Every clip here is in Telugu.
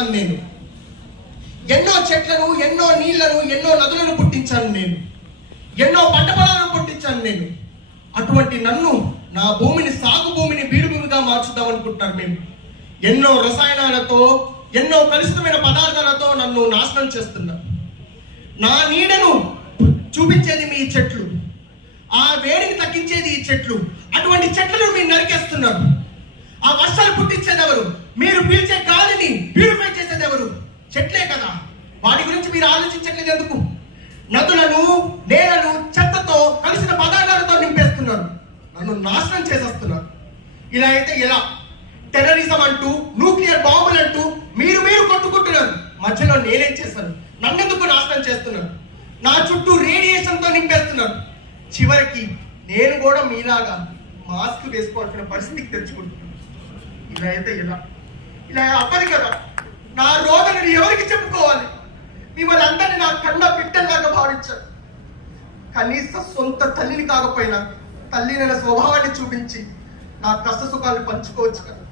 చేశాను నేను. ఎన్నో చెట్లను, ఎన్నో నీళ్లను, ఎన్నో నదులను పుట్టించాను నేను. ఎన్నో పంట పొలాలను పుట్టించాను నేను. అటువంటి నన్ను, నా భూమిని, సాగు భూమిని బీడు భూమిగా మార్చుదాం అనుకుంటున్నారు మేము. ఎన్నో రసాయనాలతో, ఎన్నో కలుషితమైన పదార్థాలతో నన్ను నాశనం చేస్తున్నారు. నా నీడను చూపించేది మీ చెట్లు, ఆ వేడిని తగ్గించేది ఈ చెట్లు. అటువంటి చెట్లను మీరు నరికేస్తున్నారు. ఆ వర్షాలు పుట్టించేది ఎవరు? మీరు పీల్చే గాలిని ప్యూరిఫై చేసేది ఎవరు? చెట్లే కదా. వాటి గురించి మీరు ఆలోచించట్లేదు ఎందుకు? నదులను, నేలను చెత్తతో, కలిసిన పదార్థాలతో నింపేస్తున్నారు. నన్ను నాశనం చేసేస్తున్నారు. ఇలా అయితే ఎలా? టెర్రరిజం అంటూ, న్యూక్లియర్ బాంబులు అంటూ మీరు కొట్టుకుంటున్నారు. మధ్యలో నేనేం చేశాను? నన్నెందుకు నాశనం చేస్తున్నారు? నా చుట్టూ రేడియేషన్తో నింపేస్తున్నారు. చివరికి నేను కూడా మీలాగా మాస్క్ వేసుకోవాల్సిన పరిస్థితికి తెచ్చుకుంటున్నాను. ఇలా అయితే ఎలా? ఇలా అవ్వదు కదా. నా రోదనని ఎవరికి చెప్పుకోవాలి? మిమ్మల్ని అందరినీ నా కన్న బిడ్డల్లాగా భావించాను. కనీస సొంత తల్లిని కాకపోయినా తల్లినైన స్వభావాన్ని చూపించి నా కష్ట సుఖాలు పంచుకోవచ్చు కదా.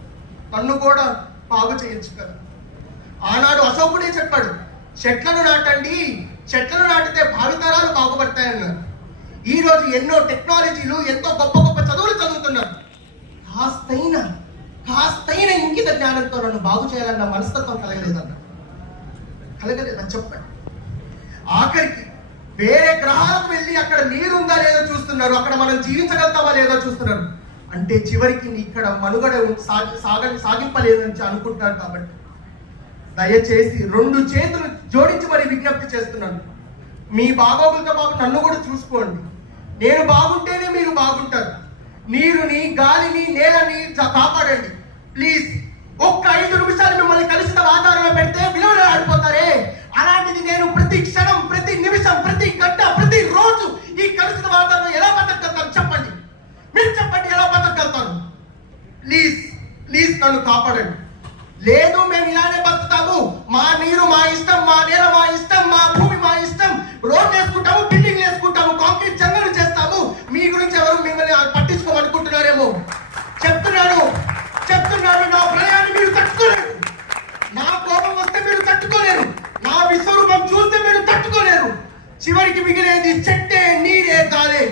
నన్ను కూడా బాగు చేయొచ్చు కదా. ఆనాడు అశోకుడే చెప్పాడు, చెట్లను నాటండి, చెట్లను నాటితే భావితరాలు బాగుపడతాయన్నారు. ఈరోజు ఎన్నో టెక్నాలజీలు, ఎంతో గొప్ప గొప్ప చదువులు చదువుతున్నారు. కాస్తైన ఇంకిత జ్ఞానంతో నన్ను బాగు చేయాలన్న మనస్తత్వం కలగలేదన్న. చెప్పండి. ఆఖరికి వేరే గ్రహాలకు వెళ్ళి అక్కడ నీరుందా లేదో చూస్తున్నారు, అక్కడ మనం జీవించగలుగుతామా లేదో చూస్తున్నారు. అంటే చివరికి ఇక్కడ మనుగడ సాగింపలేదని అనుకుంటున్నారు. కాబట్టి దయచేసి 2 చేతులు జోడించి మరి విజ్ఞప్తి చేస్తున్నాను. మీ బాగోగులతో పాటు నన్ను కూడా చూసుకోండి. నేను బాగుంటేనే మీరు బాగుంటారు. నీరుని, గాలిని, నేలని కాపాడండి ప్లీజ్. ఒక్క 5 నిమిషాలు మిమ్మల్ని కలుషిత వాతావరణంలో పెడితే విలువలు ఆడిపోతారే, అలాంటిది నేను ప్రతి క్షణం, ప్రతి నిమిషం, ప్రతి గంట, ప్రతి రోజు ఈ కలుషిత వాతావరణం ఎలా బతకగలుగుతాను? చెప్పండి, మీరు చెప్పండి, ఎలా బతకగలుగుతాను? ప్లీజ్ నన్ను కాపాడండి. లేదు మేము ఇలానే బతుకుతాము, మా నీరు మా ఇష్టం, మా నేల మా ఇష్టం, మా భూమి మా ఇష్టం, రోడ్లు వేసుకుంటాము, బిల్డింగ్లు వేసుకుంటాము, కాంక్రీట్ జంగలు చేస్తాము, మీ గురించి ఎవరు మిమ్మల్ని పట్టించుకోమనుకుంటున్నారేమో. చెప్తున్నాను, నా భయాన్ని మీరు తట్టుకోలేరు. నా కోపం వస్తే మీరు తట్టుకోలేరు. నా విశ్వరూపం చూస్తే మీరు తట్టుకోలేరు. చివరికి మిగిలేది చెట్టే, నీరే, గాలే.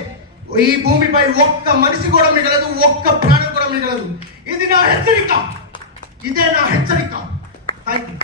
ఈ భూమిపై ఒక్క మనిషి కూడా మిగలదు, ఒక్క ప్రాణం కూడా మిగలదు. ఇది నా హెచ్చరిక. ఇదే నా హెచ్చరిక. Thank you.